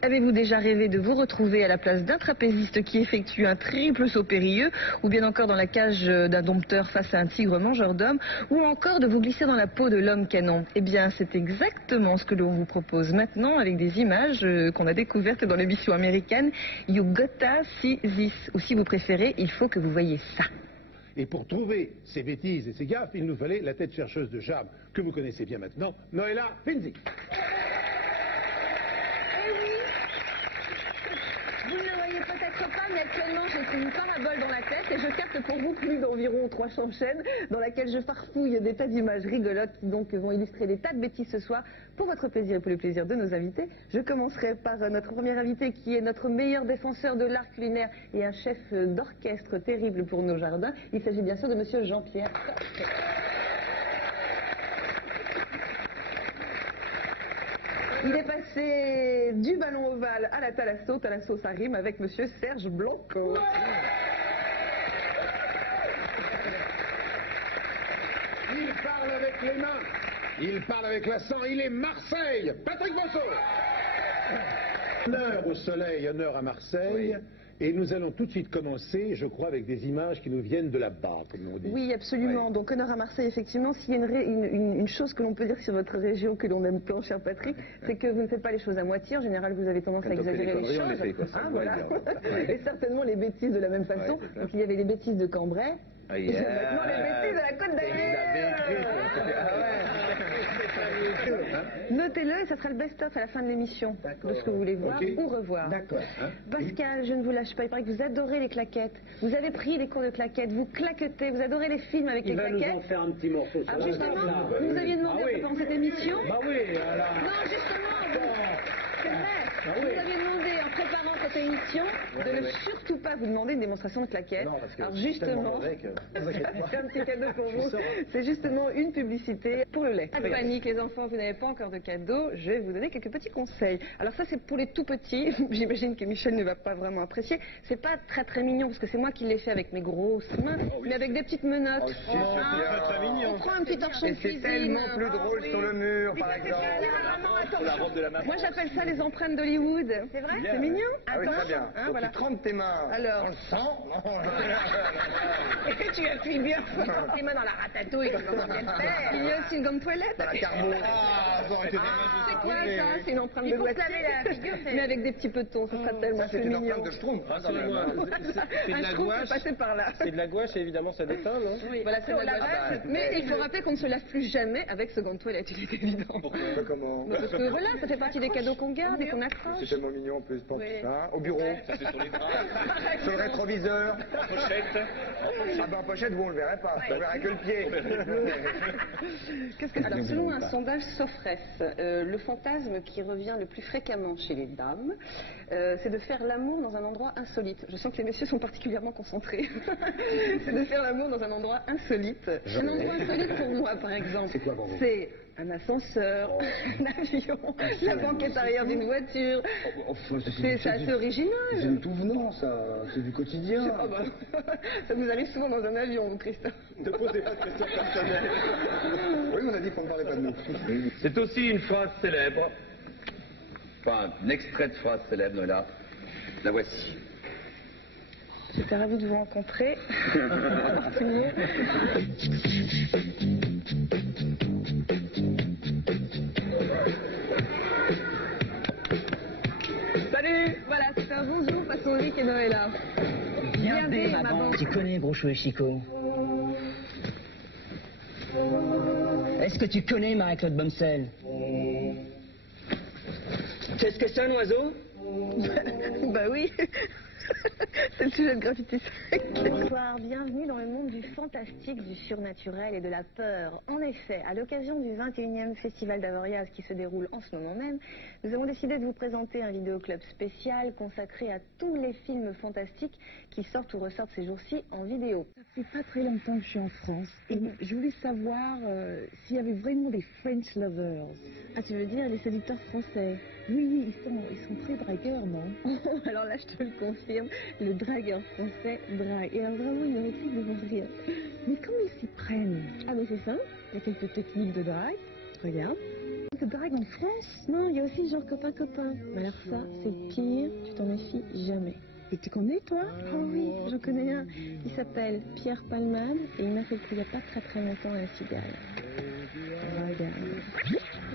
Avez-vous déjà rêvé de vous retrouver à la place d'un trapéziste qui effectue un triple saut périlleux, ou bien encore dans la cage d'un dompteur face à un tigre mangeur d'hommes, ou encore de vous glisser dans la peau de l'homme canon? Eh bien, c'est exactement ce que l'on vous propose maintenant avec des images qu'on a découvertes dans l'émission américaine You Gotta See This, ou si vous préférez, il faut que vous voyez ça. Et pour trouver ces bêtises et ces gaffes, il nous fallait la tête chercheuse de charme que vous connaissez bien maintenant, Noëlla Finzi. Vous ne le voyez peut-être pas, mais actuellement j'ai une parabole dans la tête et je capte pour vous plus d'environ 300 chaînes dans laquelle je farfouille des tas d'images rigolotes qui donc vont illustrer des tas de bêtises ce soir pour votre plaisir et pour le plaisir de nos invités. Je commencerai par notre premier invité qui est notre meilleur défenseur de l'art culinaire et un chef d'orchestre terrible pour nos jardins. Il s'agit bien sûr de monsieur Jean-Pierre. Il est passé du ballon ovale à la thalasso ça rime avec monsieur Serge Blanco. Ouais. Il parle avec les mains, il parle avec l'accent, il est Marseille, Patrick Bosso. Honneur au soleil, honneur à Marseille. Oui. Et nous allons tout de suite commencer, je crois, avec des images qui nous viennent de là-bas, comme on dit. Oui, absolument. Ouais. Donc, honneur à Marseille, effectivement. S'il y a une chose que l'on peut dire sur votre région que l'on aime tant, cher Patrick, c'est que vous ne faites pas les choses à moitié. En général, vous avez tendance à exagérer les choses. Fait, quoi, voilà. Et certainement les bêtises de la même façon. Ouais, donc, il y avait les bêtises de Cambrai. Ah, yeah. Et maintenant, les bêtises de la Côte d'Azur. Notez-le et ça sera le best-of à la fin de l'émission de ce que vous voulez voir ou revoir. D'accord. Pascal, je ne vous lâche pas. Il paraît que vous adorez les claquettes. Vous avez pris des cours de claquettes, vous claquetez, vous adorez les films avec les claquettes. Il va nous en faire un petit morceau. Alors justement, vous nous aviez demandé pendant cette émission. Bah oui, voilà. Non, justement, c'est vrai. Vous nous aviez demandé en préparant cette émission de ne surtout pas vous demander une démonstration de claquettes. Non, parce que alors justement, c'est un petit cadeau pour vous. C'est justement une publicité pour le lait. Pas de panique les enfants, vous n'avez pas encore de cadeau. Je vais vous donner quelques petits conseils. Alors ça c'est pour les tout petits. J'imagine que Michel ne va pas vraiment apprécier. C'est pas très très mignon parce que c'est moi qui l'ai fait avec mes grosses mains, mais avec des petites menottes. On prend un petit torchon de cuisine. C'est tellement plus drôle sur le mur, par exemple. La robe de la maman. Moi j'appelle ça les empreintes d'Hollywood. C'est vrai? C'est mignon? Ah oui, très bien. Donc voilà. tu trempes tes mains alors, dans le sang. Et tu appuies bien tes mains dans la ratatouille comme on vient de faire. Il y a aussi une gomme toilette. Dans la carbo. Ah, ça aurait été c'est quoi ça? C'est une empreinte de boîtier. Mais avec des petits petons, ça sera tellement c'est une mignon. empreinte de schtroumpf. C'est de la gouache. Passer par là. C'est de la gouache et évidemment ça déteint, non? Oui, voilà, c'est de la gouache. Mais il faut rappeler qu'on ne se lave plus jamais avec ce gant de toilette, il est évident. Comment? Parce que voilà, ça fait partie des cadeaux qu'on garde et qu'on accroche. C'est tellement mignon en plus. Pour ça. Au bureau. Ça c'est sur les draps. Sur le rétroviseur. En pochette. Ah ben en pochette, vous on le verrait pas. On verrait que le pied. Qu'est-ce que alors, selon un sondage Sofres, le fantasme qui revient le plus fréquemment chez les dames, c'est de faire l'amour dans un endroit insolite. Je sens que les messieurs sont particulièrement concentrés. C'est de faire l'amour dans un endroit insolite. Un endroit insolite pour moi, par exemple. C'est quoi pour vous? C'est un ascenseur, un avion, la banquette arrière d'une voiture. C'est assez original. C'est tout venant, ça. C'est du quotidien. Ah bah, ça nous arrive souvent dans un avion, Christophe. Ne posez pas de questions personnelles. Oui, on a dit qu'on ne parlait pas de nous. C'est aussi une phrase célèbre, enfin un extrait de phrase célèbre, là. La voici. J'étais ravie de vous rencontrer. En particulier. Salut. Voilà, c'est un bonjour face au Rick et Noëlla. Viens ma bande. Tu connais Groucho et Chico? Est-ce que tu connais Marie-Claude Bomsel? Qu'est-ce que c'est un oiseau? Bah oui. C'est le sujet de Graffiti 5. Bonsoir, bienvenue dans le monde du fantastique, du surnaturel et de la peur. En effet, à l'occasion du 21e Festival d'Avoriaz qui se déroule en ce moment même, nous avons décidé de vous présenter un vidéoclub spécial consacré à tous les films fantastiques qui sortent ou ressortent ces jours-ci en vidéo. Ça fait pas très longtemps que je suis en France et je voulais savoir s'il y avait vraiment des French lovers. Ah, tu veux dire les séducteurs français? Oui, ils sont très dragueurs, non? Alors là, je te le confirme, le dragueur français drague. Et alors vraiment, il mérite de vous rire. Mais comment ils s'y prennent? Ah, mais c'est ça. Il y a quelques techniques de drague. Regarde. de drague en France? Non, il y a aussi genre copain-copain. Mais alors ça, c'est pire, tu t'en méfies jamais. Et tu connais, toi? Oh oui, j'en connais un. Il s'appelle Pierre Palmade et il m'a fait le coup il n'y a pas très longtemps à la Cigale. Regarde.